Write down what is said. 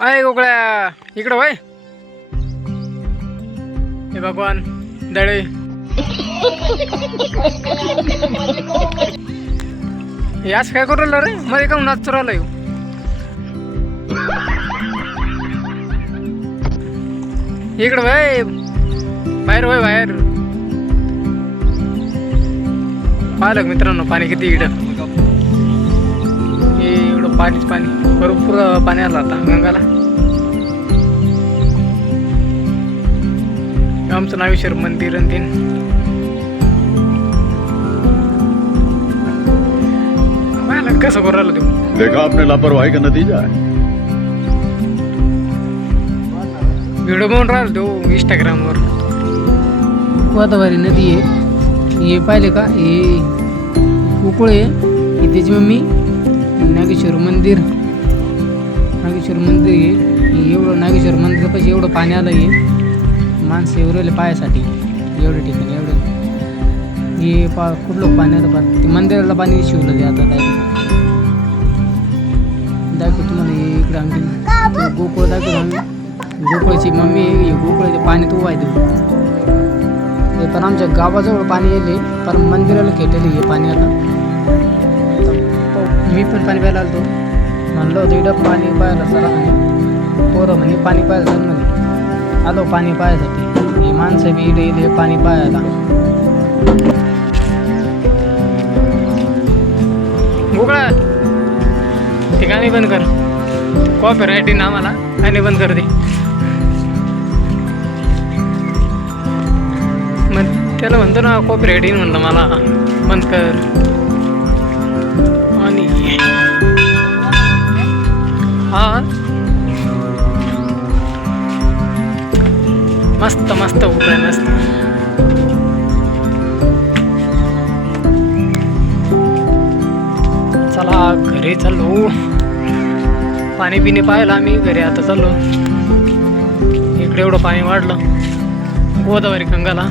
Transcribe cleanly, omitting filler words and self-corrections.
अय गोकळ्या इकडं वय. हे भगवान दळे याच काय करू राहिला रे मध्ये का नाच राहिला येऊ. इकडं वय बाहेर वय बाहेर. पाहिलं मित्रांनो पाणी किती इकडं. हे एवढं पाणीच पाणी भरपूर पाणी आलं आता गंगाला. आमचं नागेश्वर मंदिर आणि तीन कसं करू राहिलं तू. देखा आपने लापरवाही का नतीजा है. व्हिडिओ बनवून राहिलो तो इंस्टाग्रामवर. गोदावरी नदी आहे हे पाहिले का. हे उकळ आहे ही त्याची मम्मी. नागेश्वर मंदिर आहे. एवढं नागेश्वर मंदिरापाशी एवढं पाणी आलं आहे. माणसं एवढे पायासाठी एवढ्या ठिकाणी एवढं हे कुठलं पाणी आलं पाणी ते मंदिराला पाणी शिवलं ते आता दाखव तुम्हाला. हे इकडं आणखी गोकुळ दाखवतो आम्ही. गोकुळाची मम्मी आहे. गोकुळाचे पाणी तो वाहतो हे पण आमच्या गावाजवळ पाणी येले पण मंदिराला खेटले हे पाणी. आता मी पण पाणी प्यायला आलो म्हणलं होतं इकडं पाणी पाहायला चला म्हणे. पोरं म्हणे पाणी पाहायला चल म्हणे. आलो पाणी पाहायसाठी. ही माणसं बी इकडे येले पाणी पाहायला. गोकळा ते गाणी बंद कर. कॉपी रायटिंग आम्हाला गाणी बंद कर दे. मग त्याला म्हणतो ना कॉपी रायटिंग म्हणलं मला बंद कर. आणि हा मस्त मस्त उपाय मस्त. चला घरी चाललो. पाणी पिणे पाहिलं आम्ही घरी आता चाललो. इकडे एवढं पाणी वाढलं गोदावरी गंगाला.